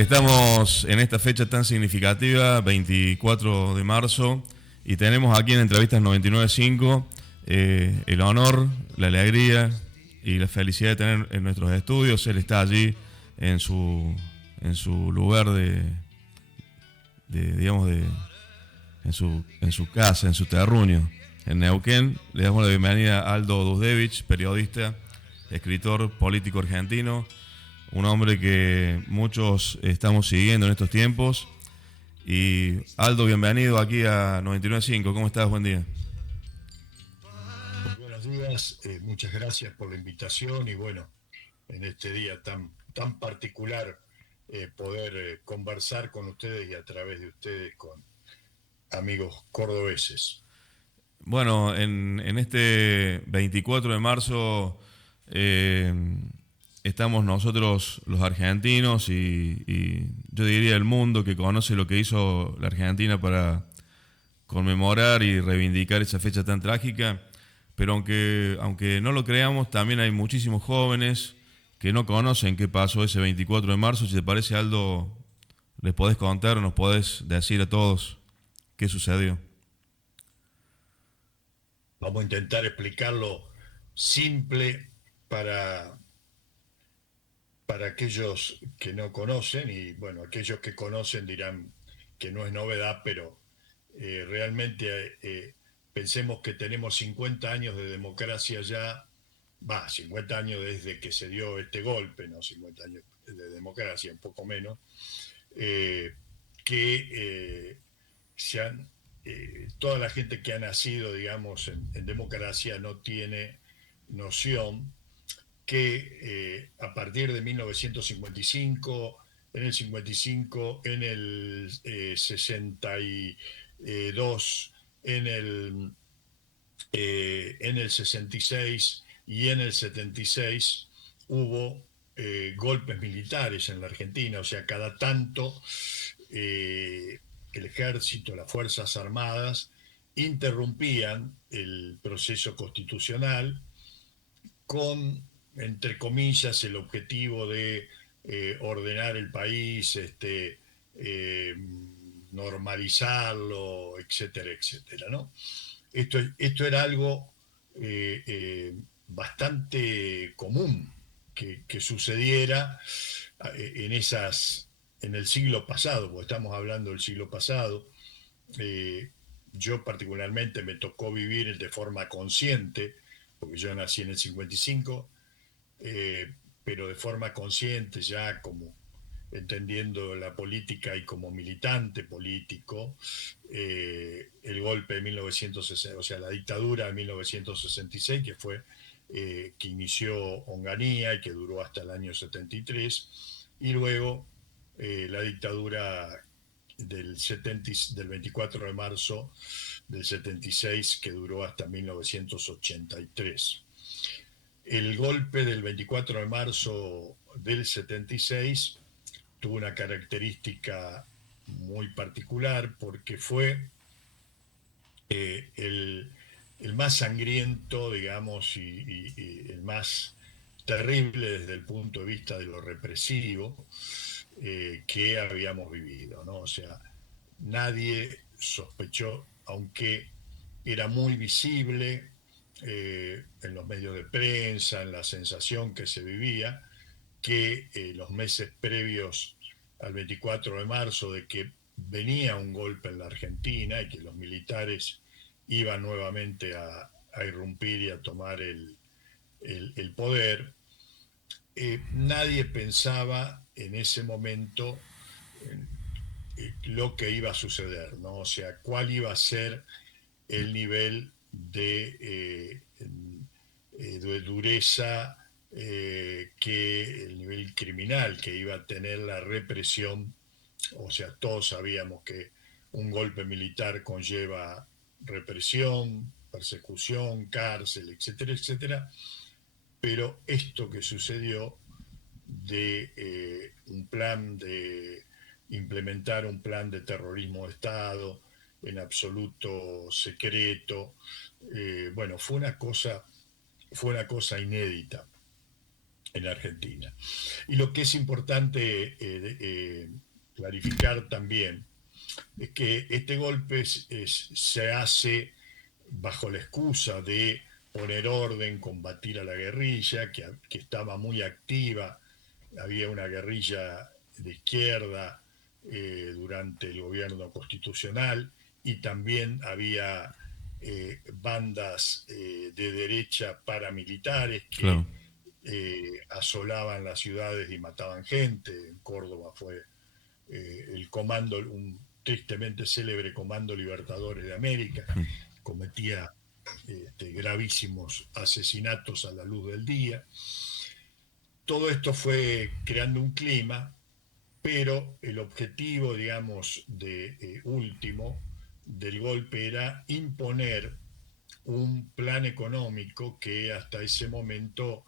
Estamos en esta fecha tan significativa, 24 de marzo, y tenemos aquí en Entrevistas 99.5 el honor, la alegría y la felicidad de tener en nuestros estudios. Él está allí en su, en su lugar digamos, en su casa, en su terruño, en Neuquén. Le damos la bienvenida a Aldo Dusdevich, periodista, escritor, político argentino, un hombre que muchos estamos siguiendo en estos tiempos. Y Aldo, bienvenido aquí a 99.5. ¿Cómo estás? Buen día. Muy buenos días, muchas gracias por la invitación y bueno, en este día tan particular poder conversar con ustedes y a través de ustedes con amigos cordobeses. Bueno, en este 24 de marzo eh, estamos nosotros los argentinos y yo diría el mundo que conoce lo que hizo la Argentina para conmemorar y reivindicar esa fecha tan trágica. Pero aunque no lo creamos, también hay muchísimos jóvenes que no conocen qué pasó ese 24 de marzo. Si te parece, Aldo, les podés contar, nos podés decir a todos qué sucedió. Vamos a intentar explicarlo simple para, para aquellos que no conocen y bueno, aquellos que conocen dirán que no es novedad, pero realmente pensemos que tenemos 50 años de democracia ya, 50 años desde que se dio este golpe, no 50 años de democracia, un poco menos, eh, que se han, toda la gente que ha nacido, digamos, en democracia no tiene noción que a partir de 1955, en el 55, en el 62, en el, en el 66 y en el 76 hubo golpes militares en la Argentina, o sea, cada tanto el ejército, las Fuerzas Armadas interrumpían el proceso constitucional con, entre comillas, el objetivo de ordenar el país, eh, normalizarlo, etcétera, etcétera, ¿no? Esto era algo bastante común que sucediera en en el siglo pasado, porque estamos hablando del siglo pasado. eh, yo particularmente me tocó vivir de forma consciente, porque yo nací en el 55, eh, pero de forma consciente ya como entendiendo la política y como militante político, el golpe de 1960, o sea, la dictadura de 1966, que fue que inició Onganía y que duró hasta el año 73, y luego la dictadura del 24 de marzo del 76, que duró hasta 1983. El golpe del 24 de marzo del 76 tuvo una característica muy particular porque fue el más sangriento, digamos, y el más terrible desde el punto de vista de lo represivo que habíamos vivido, ¿no? O sea, nadie sospechó, aunque era muy visible en los medios de prensa, en la sensación que se vivía, que los meses previos al 24 de marzo de que venía un golpe en la Argentina y que los militares iban nuevamente a irrumpir y a tomar el poder, nadie pensaba en ese momento en, lo que iba a suceder, ¿no? O sea, cuál iba a ser el nivel de dureza, que el nivel criminal que iba a tener la represión. O sea, todos sabíamos que un golpe militar conlleva represión, persecución, cárcel, etcétera, etcétera, pero esto que sucedió de un plan de implementar un plan de terrorismo de Estado en absoluto secreto, bueno, fue una cosa inédita. en Argentina. Y lo que es importante clarificar también es que este golpe se hace bajo la excusa de poner orden, combatir a la guerrilla, que estaba muy activa. Había una guerrilla de izquierda durante el gobierno constitucional y también había bandas de derecha paramilitares que Claro, asolaban las ciudades y mataban gente. En Córdoba fue el comando, un tristemente célebre Comando Libertadores de América, cometía gravísimos asesinatos a la luz del día. Todo esto fue creando un clima, pero el objetivo, digamos, último del golpe era imponer un plan económico que hasta ese momento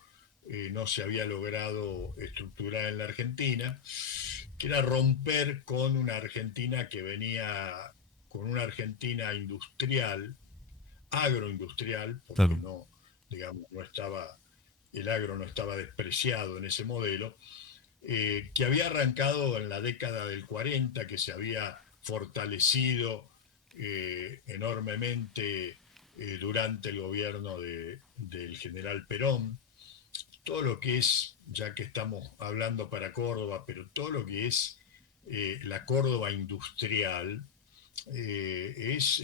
no se había logrado estructurar en la Argentina, que era romper con una Argentina que venía, con una Argentina industrial, agroindustrial, porque claro, no, digamos, no estaba, el agro no estaba despreciado en ese modelo, que había arrancado en la década del 40, que se había fortalecido enormemente durante el gobierno del general Perón. Todo lo que es, ya que estamos hablando para Córdoba, pero todo lo que es la Córdoba industrial es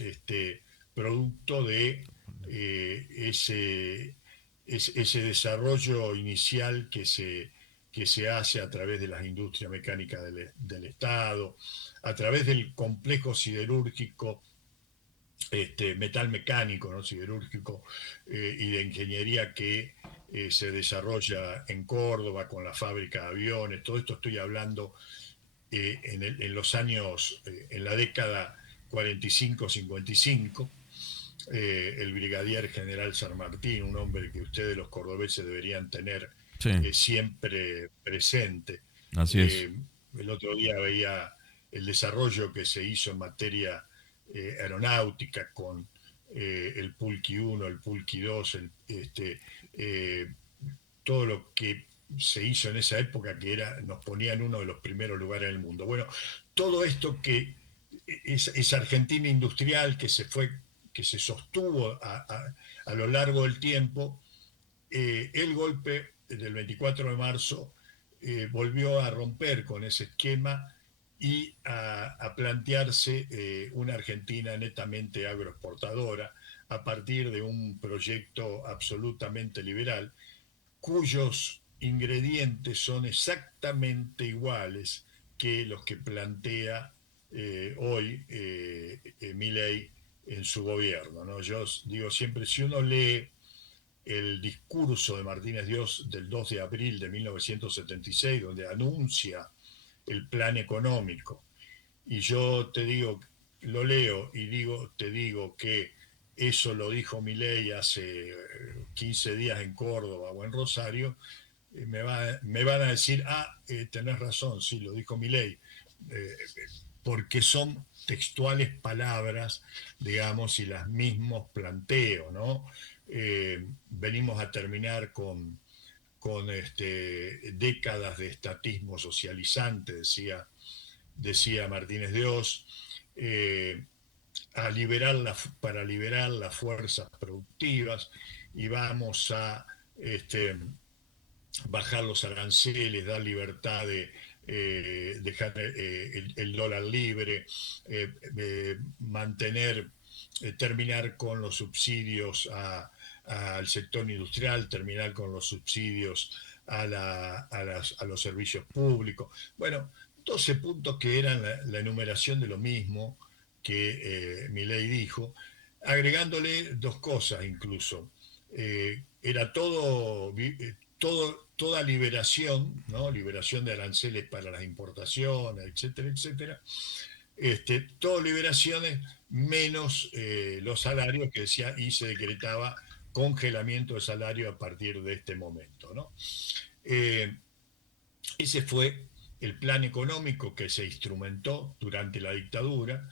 producto de ese desarrollo inicial que se hace a través de las industrias mecánicas del Estado, a través del complejo siderúrgico, metal mecánico, ¿no? Siderúrgico y de ingeniería que se desarrolla en Córdoba con la fábrica de aviones. Todo esto estoy hablando en los años, en la década 45-55. El brigadier general San Martín, un hombre que ustedes los cordobeses deberían tener sí, siempre presente. así es. El otro día veía el desarrollo que se hizo en materia aeronáutica con el Pulqui 1, el Pulqui 2, eh, todo lo que se hizo en esa época que nos ponía en uno de los primeros lugares del mundo. Bueno, todo esto que es Argentina industrial que se sostuvo a lo largo del tiempo, el golpe del 24 de marzo volvió a romper con ese esquema y a plantearse una Argentina netamente agroexportadora a partir de un proyecto absolutamente liberal cuyos ingredientes son exactamente iguales que los que plantea hoy Milei en su gobierno, ¿no? Yo digo siempre, si uno lee el discurso de Martínez Dios del 2 de abril de 1976, donde anuncia el plan económico, y yo te digo, lo leo y te digo que eso lo dijo Milei hace 15 días en Córdoba o en Rosario, me van a decir, tenés razón, sí, lo dijo Milei, eh, porque son textuales palabras, digamos, y los mismos planteos, ¿no? Venimos a terminar con décadas de estatismo socializante, decía Martínez de Oz, eh, para liberar las fuerzas productivas y vamos a bajar los aranceles, dar libertad dejar el dólar libre, mantener, terminar con los subsidios al sector industrial, terminar con los subsidios a los servicios públicos. Bueno, 12 puntos que eran la enumeración de lo mismo que Milei dijo, agregándole dos cosas incluso. Era toda liberación, ¿no? Liberación de aranceles para las importaciones, etcétera, etcétera. Todo liberaciones menos los salarios que decía y se decretaba congelamiento de salario a partir de este momento, ¿no? Eh, Ese fue el plan económico que se instrumentó durante la dictadura,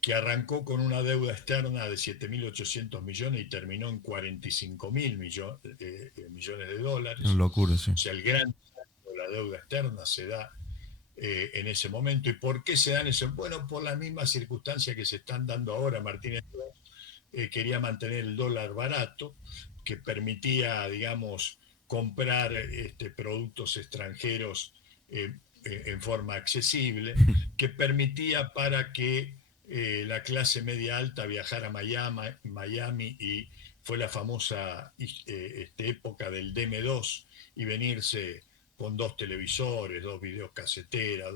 que arrancó con una deuda externa de 7.800 millones y terminó en 45.000 millones de Es una dólares. locura, sí. O sea, el gran salto de la deuda externa se da en ese momento. ¿Y por qué se dan eso? Bueno, por las mismas circunstancias que se están dando ahora. Martínez quería mantener el dólar barato, que permitía, digamos, comprar productos extranjeros en forma accesible, que permitía para que la clase media alta viajara a Miami y fue la famosa época del DM2 y venirse con 2 televisores, 2 videocaseteras,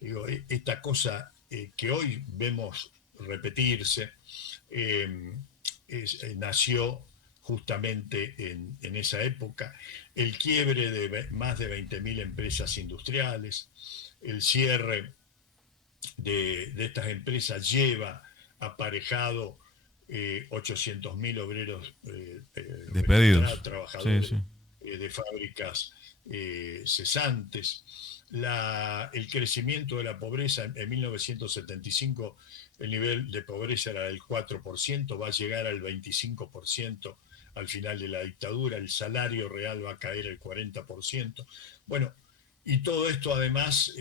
digo, esta cosa que hoy vemos repetirse, nació justamente en esa época, el quiebre de más de 20.000 empresas industriales, el cierre de estas empresas lleva aparejado 800.000 obreros despedidos, trabajadores sí. de fábricas cesantes. El crecimiento de la pobreza en 1975, el nivel de pobreza era del 4%, va a llegar al 25% al final de la dictadura, el salario real va a caer al 40%. Bueno, y todo esto además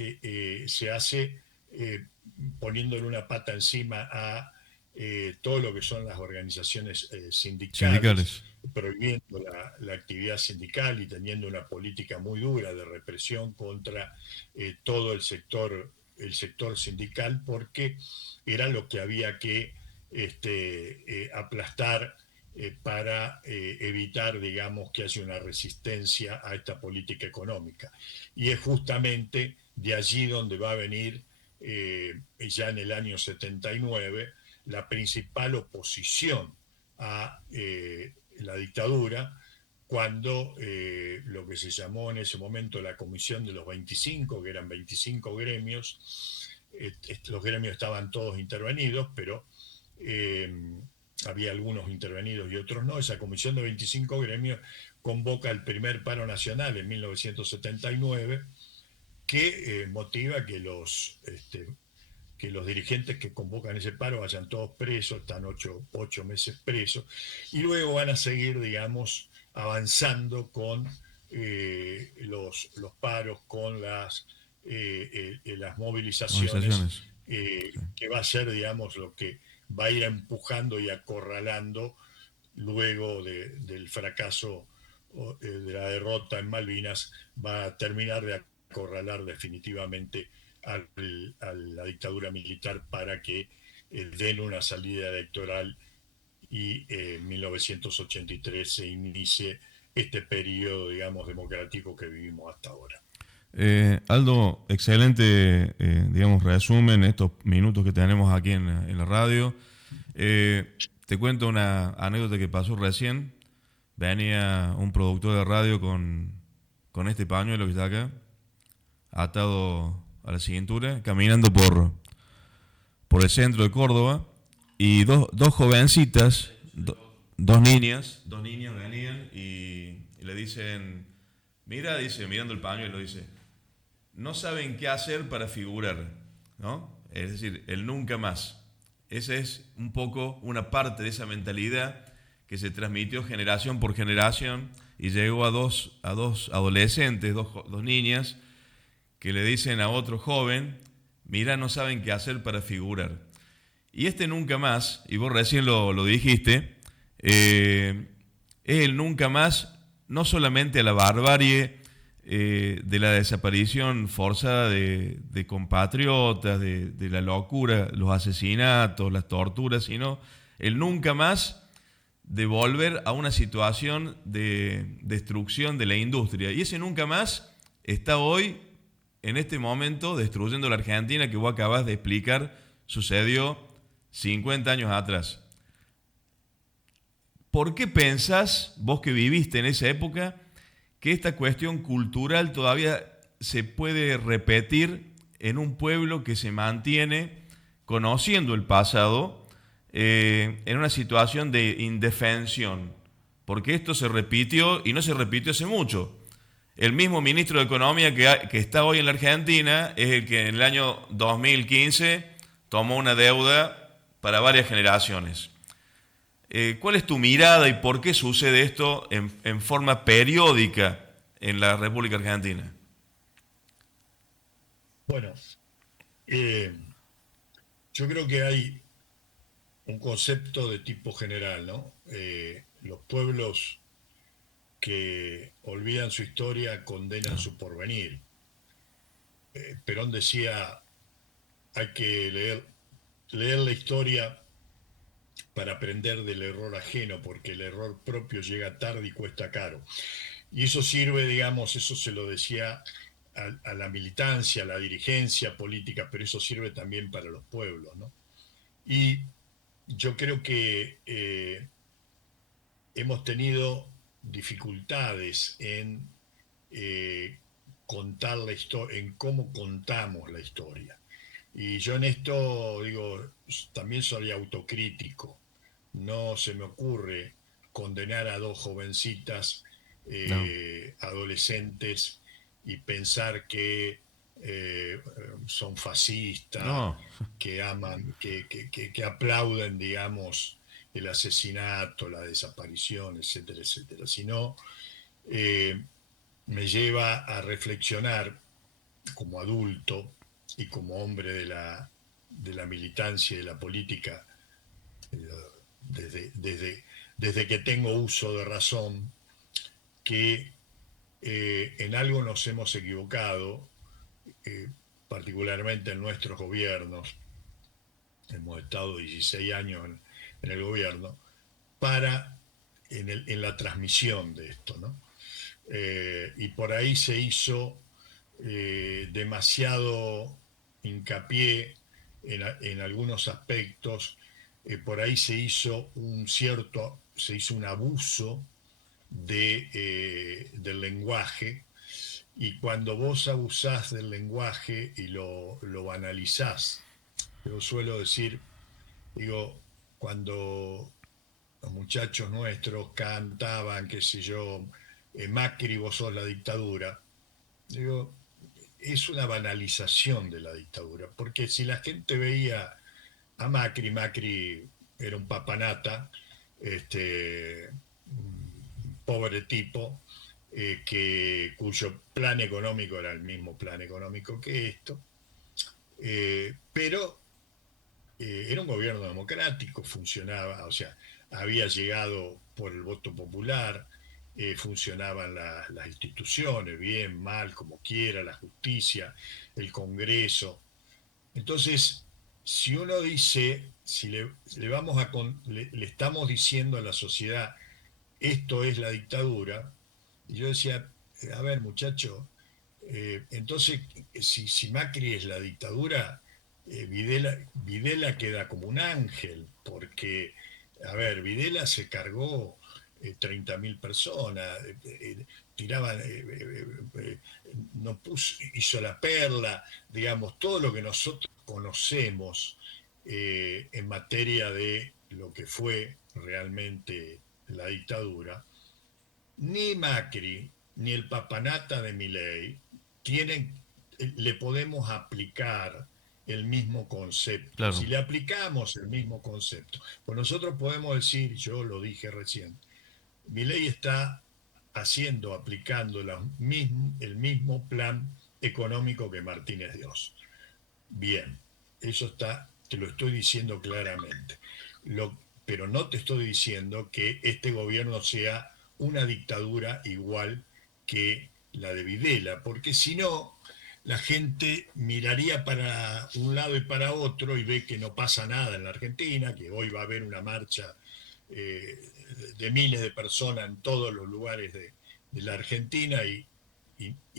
se hace poniéndole una pata encima a todo lo que son las organizaciones sindicales, prohibiendo la actividad sindical y teniendo una política muy dura de represión contra todo el sector sindical, porque era lo que había que aplastar para evitar, digamos, que haya una resistencia a esta política económica. Y es justamente de allí donde va a venir, ya en el año 79, la principal oposición a la dictadura, cuando lo que se llamó en ese momento la Comisión de los 25, que eran 25 gremios, los gremios estaban todos intervenidos, pero había algunos intervenidos y otros no. Esa comisión de 25 gremios convoca el primer paro nacional en 1979, que motiva que los dirigentes que convocan ese paro vayan todos presos, están 8 meses presos, y luego van a seguir, digamos, avanzando con los paros, con las movilizaciones, Sí. que va a ser, digamos, lo que va a ir empujando y acorralando luego del fracaso de la derrota en Malvinas, va a terminar de acorralar definitivamente a la dictadura militar para que den una salida electoral y en 1983 se inicie este periodo, digamos, democrático que vivimos hasta ahora. Aldo, excelente, digamos, resumen estos minutos que tenemos aquí en la radio. Te cuento una anécdota que pasó recién. Venía un productor de radio con este pañuelo que está acá, atado a la cintura, caminando por el centro de Córdoba, y dos jovencitas, dos niñas venían y le dicen, mira, dice, mirando el pañuelo, dice, no saben qué hacer para figurar, ¿no? Es decir, el nunca más. Esa es un poco una parte de esa mentalidad que se transmitió generación por generación y llegó a dos adolescentes, dos niñas, que le dicen a otro joven, mira, no saben qué hacer para figurar. Y este nunca más, y vos recién lo dijiste, es el nunca más, no solamente a la barbarie de la desaparición forzada de compatriotas, de la locura, los asesinatos, las torturas, sino el nunca más de volver a una situación de destrucción de la industria. Y ese nunca más está hoy, en este momento, destruyendo la Argentina, que vos acabas de explicar, sucedió 50 años atrás. ¿Por qué pensás, vos que viviste en esa época, que esta cuestión cultural todavía se puede repetir en un pueblo que se mantiene conociendo el pasado en una situación de indefensión? Porque esto se repitió y no se repitió hace mucho. El mismo ministro de Economía que está hoy en la Argentina es el que en el año 2015 tomó una deuda para varias generaciones. ¿Cuál es tu mirada y por qué sucede esto en forma periódica en la República Argentina? Bueno, eh, yo creo que hay un concepto de tipo general, ¿no? Los pueblos que olvidan su historia condenan No, su porvenir. Perón decía, hay que leer la historia para aprender del error ajeno, porque el error propio llega tarde y cuesta caro. Y eso sirve, digamos, eso se lo decía a la militancia, a la dirigencia política, pero eso sirve también para los pueblos, ¿no? Y yo creo que hemos tenido dificultades en contar la historia, en cómo contamos la historia. Y yo en esto digo, también soy autocrítico. No se me ocurre condenar a dos jovencitas no, adolescentes y pensar que son fascistas, no, que aman, que aplauden, digamos, el asesinato, la desaparición, etcétera, etcétera, sino eh, me lleva a reflexionar como adulto y como hombre de la militancia y de la política, eh, desde, desde, desde que tengo uso de razón, que en algo nos hemos equivocado, eh, particularmente en nuestros gobiernos. Hemos estado 16 años en el gobierno, en la transmisión de esto, ¿no? Y por ahí se hizo demasiado hincapié en algunos aspectos, por ahí se hizo un abuso del lenguaje, y cuando vos abusás del lenguaje y lo banalizás, yo suelo decir, digo, cuando los muchachos nuestros cantaban, qué sé yo, Macri, vos sos la dictadura, digo, es una banalización de la dictadura, porque si la gente veía a Macri, Macri era un papanata, este, pobre tipo, cuyo plan económico era el mismo plan económico que esto, pero era un gobierno democrático, funcionaba, o sea, había llegado por el voto popular, funcionaban las instituciones, bien, mal, como quiera, la justicia, el Congreso. Entonces, si uno dice, si le estamos diciendo a la sociedad, esto es la dictadura, y yo decía, a ver, muchacho, entonces, si Macri es la dictadura, Videla queda como un ángel, porque, a ver, Videla se cargó 30.000 personas, tiraban, no puso, hizo la perla, digamos, todo lo que nosotros conocemos en materia de lo que fue realmente la dictadura. Ni Macri ni el papanata de Milei le podemos aplicar el mismo concepto. claro, Si le aplicamos el mismo concepto, pues nosotros podemos decir, yo lo dije recién, Milei está aplicando el mismo plan económico que Martínez Dios. Bien, eso está, te lo estoy diciendo claramente. Pero no te estoy diciendo que este gobierno sea una dictadura igual que la de Videla, porque si no, la gente miraría para un lado y para otro y ve que no pasa nada en la Argentina, que hoy va a haber una marcha eh, de miles de personas en todos los lugares de la Argentina, y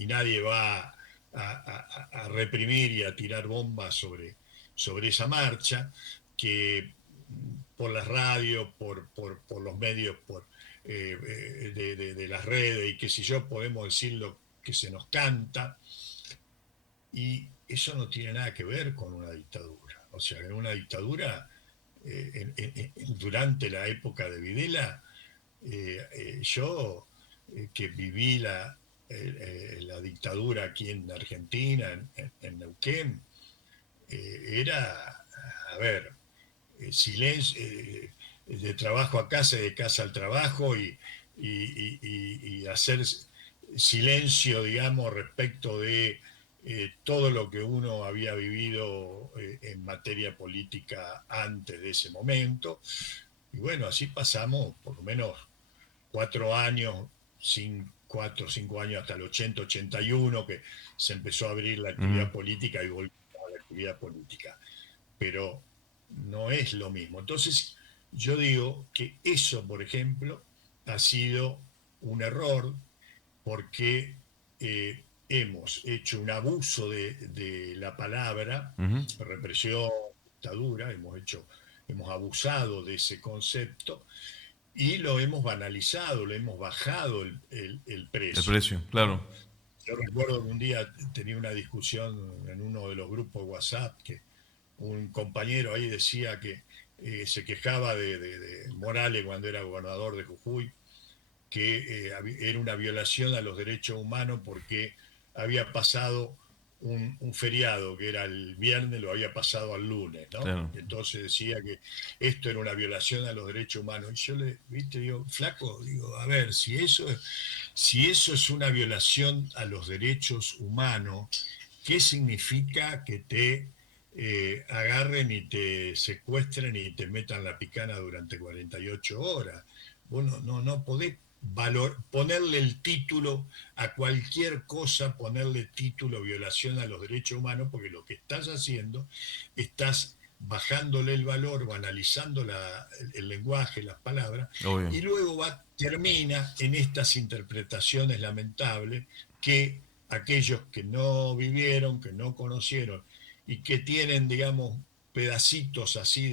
nadie va a reprimir y a tirar bombas sobre esa marcha, que por las radios, por los medios, de las redes y qué sé yo, podemos decir lo que se nos canta, y eso no tiene nada que ver con una dictadura. O sea, en una dictadura, durante la época de Videla, yo que viví la dictadura aquí en Argentina, en Neuquén, era, a ver, silencio, de trabajo a casa y de casa al trabajo, y hacer silencio, digamos, respecto de todo lo que uno había vivido en materia política antes de ese momento. Y bueno, así pasamos por lo menos 4 años, 4 o 5 años hasta el 80-81, que se empezó a abrir la actividad política y volvimos a la actividad política. Pero no es lo mismo. Entonces, yo digo que eso, por ejemplo, ha sido un error, porque hemos hecho un abuso de la palabra, represión, dictadura, hemos abusado de ese concepto y lo hemos banalizado, lo hemos bajado el El precio. precio, claro. Yo recuerdo que un día tenía una discusión en uno de los grupos de WhatsApp, que un compañero ahí decía que se quejaba de Morales cuando era gobernador de Jujuy, que era una violación a los derechos humanos porque había pasado un feriado, que era el viernes, lo había pasado al lunes, ¿no? Claro. Entonces decía que esto era una violación a los derechos humanos. Y yo digo, flaco, digo, a ver, si eso es una violación a los derechos humanos, ¿qué significa que te agarren y te secuestren y te metan la picana durante 48 horas? Vos no podés ponerle el título a cualquier cosa, ponerle título violación a los derechos humanos, porque lo que estás haciendo, estás bajándole el valor, banalizando el lenguaje, las palabras, Obvio. y luego termina en estas interpretaciones lamentables que aquellos que no vivieron, que no conocieron y que tienen, digamos, pedacitos así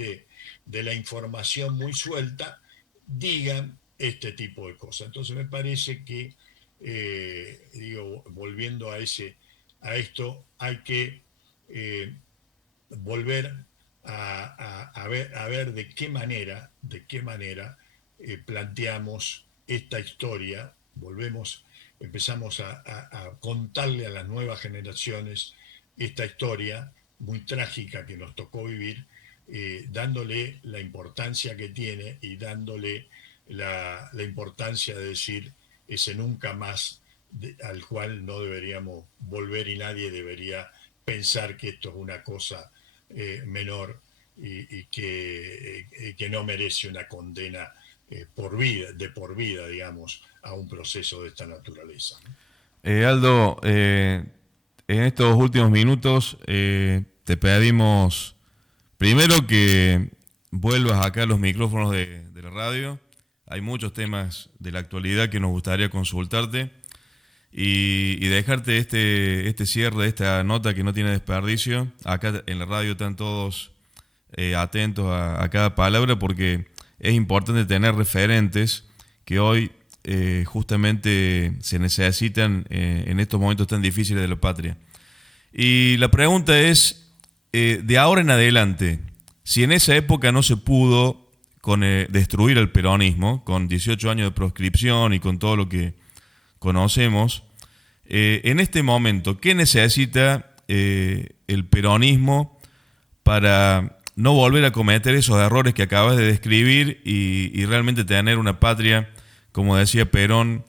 de la información muy suelta, digan este tipo de cosas. Entonces me parece que, volviendo a esto, hay que volver a ver de qué manera planteamos esta historia, empezamos a contarle a las nuevas generaciones esta historia muy trágica que nos tocó vivir, dándole la importancia que tiene y dándole la importancia de decir ese nunca más al cual no deberíamos volver, y nadie debería pensar que esto es una cosa menor y que no merece una condena de por vida, digamos, a un proceso de esta naturaleza. Aldo, en estos últimos minutos te pedimos primero que vuelvas acá a los micrófonos de la radio. Hay muchos temas de la actualidad que nos gustaría consultarte y dejarte este cierre de esta nota que no tiene desperdicio. Acá en la radio están todos atentos a cada palabra, porque es importante tener referentes que hoy justamente se necesitan en estos momentos tan difíciles de la patria. Y la pregunta es, de ahora en adelante, si en esa época no se pudo destruir el peronismo, con 18 años de proscripción y con todo lo que conocemos, en este momento, ¿qué necesita el peronismo para no volver a cometer esos errores que acabas de describir y realmente tener una patria, como decía Perón,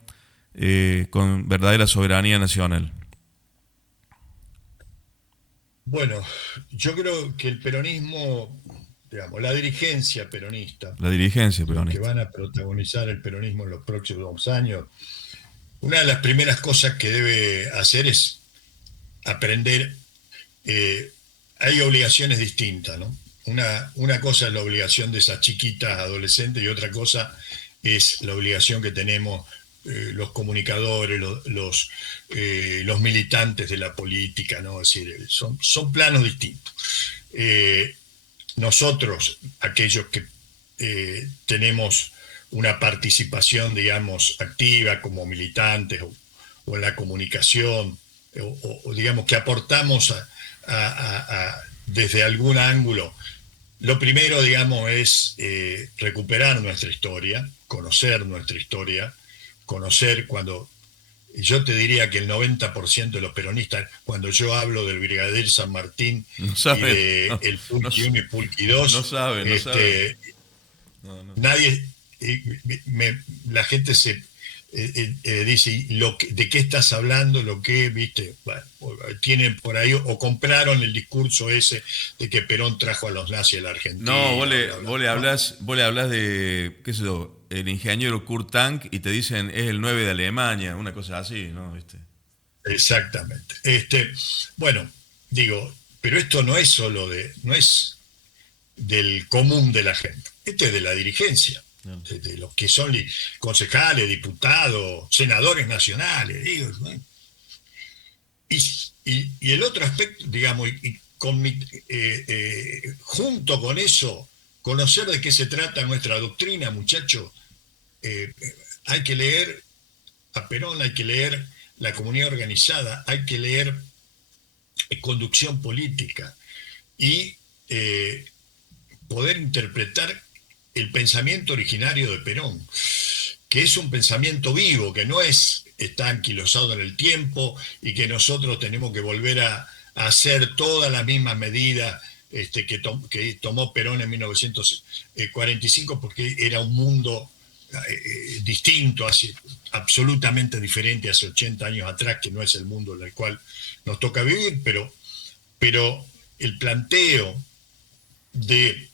con verdadera soberanía nacional? Bueno, yo creo que el peronismo, digamos, la dirigencia peronista, La dirigencia los que peronista. van a protagonizar el peronismo en los próximos años, una de las primeras cosas que debe hacer es aprender. Hay obligaciones distintas, ¿no? Una cosa es la obligación de esas chiquitas adolescentes, y otra cosa es la obligación que tenemos los comunicadores, los militantes de la política, ¿no? Es decir, son planos distintos. Nosotros, aquellos que tenemos una participación, digamos, activa como militantes o en la comunicación, o digamos que aportamos desde algún ángulo, lo primero, digamos, es recuperar nuestra historia, conocer nuestra historia, conocer cuando yo te diría que el 90% de los peronistas, cuando yo hablo del Brigadier San Martín No y saben, de no, el no, Pulqui 1 y Pulqui no 2, saben, no saben. No, no. nadie, la gente se dice, ¿de qué estás hablando? Lo que, viste, bueno, tienen por ahí, o compraron el discurso ese de que Perón trajo a los nazis a la No, Argentina, bla, bla, ¿no? vos le hablas de, qué sé yo, el ingeniero Kurt Tank y te dicen es el 9 de Alemania, una cosa así, ¿no? ¿Viste? Exactamente. Bueno, digo, pero esto no es solo no es del común de la gente, este es de la dirigencia, No. de los que son concejales, diputados, senadores nacionales, digo, ¿no? Y el otro aspecto, digamos, junto con eso, conocer de qué se trata nuestra doctrina, muchachos, eh, hay que leer a Perón, hay que leer la comunidad organizada, hay que leer conducción política y poder interpretar el pensamiento originario de Perón, que es un pensamiento vivo, que no está anquilosado en el tiempo y que nosotros tenemos que volver a hacer todas las mismas medidas que tomó Perón en 1945, porque era un mundo distinto, absolutamente diferente hace 80 años atrás, que no es el mundo en el cual nos toca vivir, pero el planteo de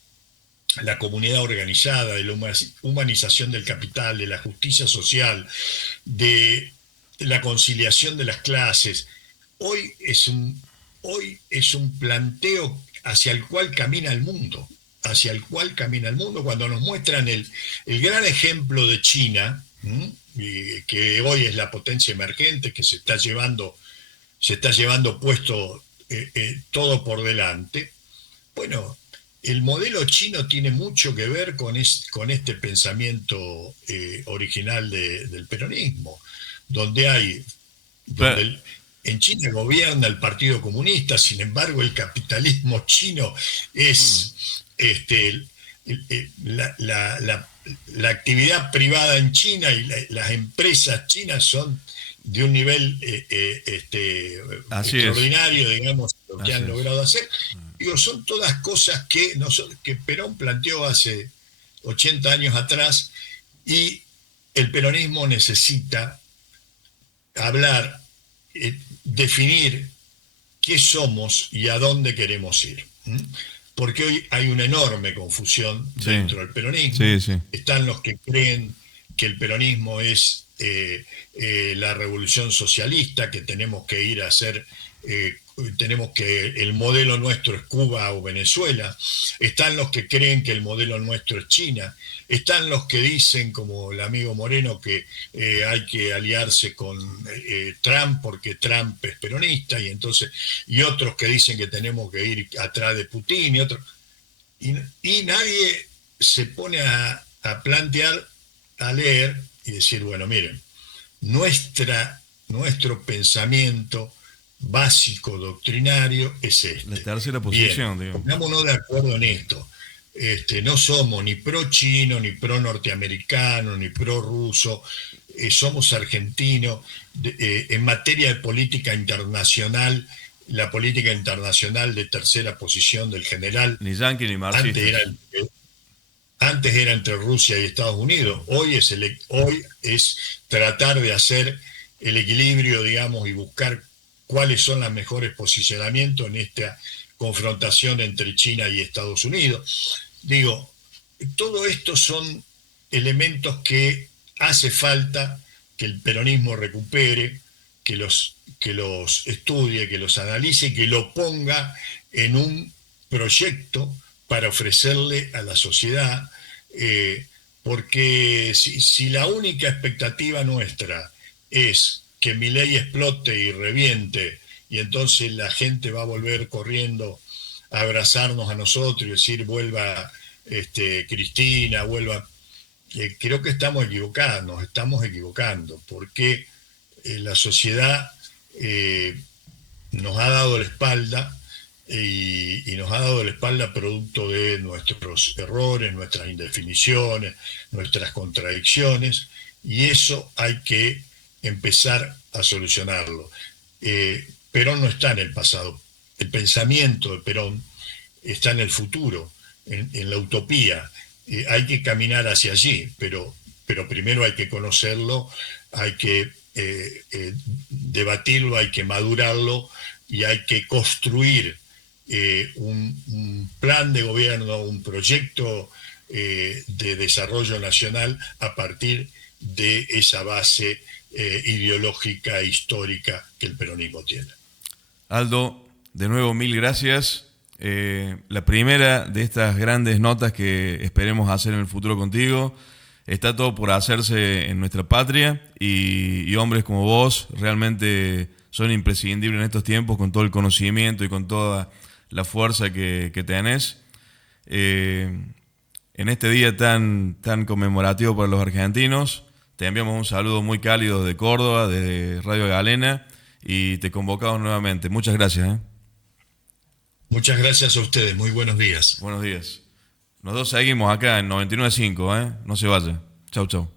la comunidad organizada, de la humanización del capital, de la justicia social, de la conciliación de las clases, hoy hoy es un planteo hacia el cual camina el mundo, hacia el cual camina el mundo, cuando nos muestran el gran ejemplo de China, que hoy es la potencia emergente, que se está llevando puesto todo por delante. Bueno, el modelo chino tiene mucho que ver con este pensamiento original del peronismo, donde donde Pero, en China gobierna el Partido Comunista, sin embargo el capitalismo chino bueno, es la actividad privada en China y las empresas chinas son de un nivel así es, extraordinario, digamos, lo que así han es. logrado hacer. Digo, son todas cosas que Perón planteó hace 80 años atrás y el peronismo necesita hablar, definir qué somos y a dónde queremos ir. Porque hoy hay una enorme confusión Sí, dentro del peronismo. sí, sí. Están los que creen que el peronismo es la revolución socialista, que tenemos que ir a hacer, tenemos que, el modelo nuestro es Cuba o Venezuela. Están los que creen que el modelo nuestro es China. Están los que dicen, como el amigo Moreno, que hay que aliarse con Trump porque Trump es peronista, y otros que dicen que tenemos que ir atrás de Putin, y nadie se pone a plantear, a leer y decir, bueno, miren, nuestro pensamiento básico doctrinario es La este. tercera Bien, posición, digamos. pongámonos de acuerdo en esto. No somos ni pro chino, ni pro norteamericano, ni pro ruso, somos argentinos. En materia de política internacional, la política internacional de tercera posición del general, Ni yanqui ni antes era, marxistas. antes era entre Rusia y Estados Unidos, hoy es tratar de hacer el equilibrio, digamos, y buscar cuáles son los mejores posicionamientos en esta confrontación entre China y Estados Unidos. Digo, todo esto son elementos que hace falta que el peronismo recupere, que los estudie, que los analice, que lo ponga en un proyecto para ofrecerle a la sociedad, porque si la única expectativa nuestra es que Milei explote y reviente, y entonces la gente va a volver corriendo a abrazarnos a nosotros y decir vuelva Cristina, vuelva. Creo que nos estamos equivocando, porque la sociedad nos ha dado la espalda y nos ha dado la espalda producto de nuestros errores, nuestras indefiniciones, nuestras contradicciones, y eso hay que empezar a solucionarlo. Perón no está en el pasado. El pensamiento de Perón está en el futuro, en la utopía. Hay que caminar hacia allí, pero primero hay que conocerlo, hay que debatirlo, hay que madurarlo y hay que construir un plan de gobierno, un proyecto de desarrollo nacional a partir de esa base ideológica e histórica que el peronismo tiene. Aldo, de nuevo mil gracias. La primera de estas grandes notas que esperemos hacer en el futuro contigo. Está todo por hacerse en nuestra patria y hombres como vos realmente son imprescindibles en estos tiempos con todo el conocimiento y con toda la fuerza que tenés. En este día tan conmemorativo para los argentinos, te enviamos un saludo muy cálido de Córdoba, de Radio Galena, y te convocamos nuevamente. Muchas gracias. Muchas gracias a ustedes, muy buenos días. Buenos días. Nosotros seguimos acá en 99.5, no se vaya. Chau, chau.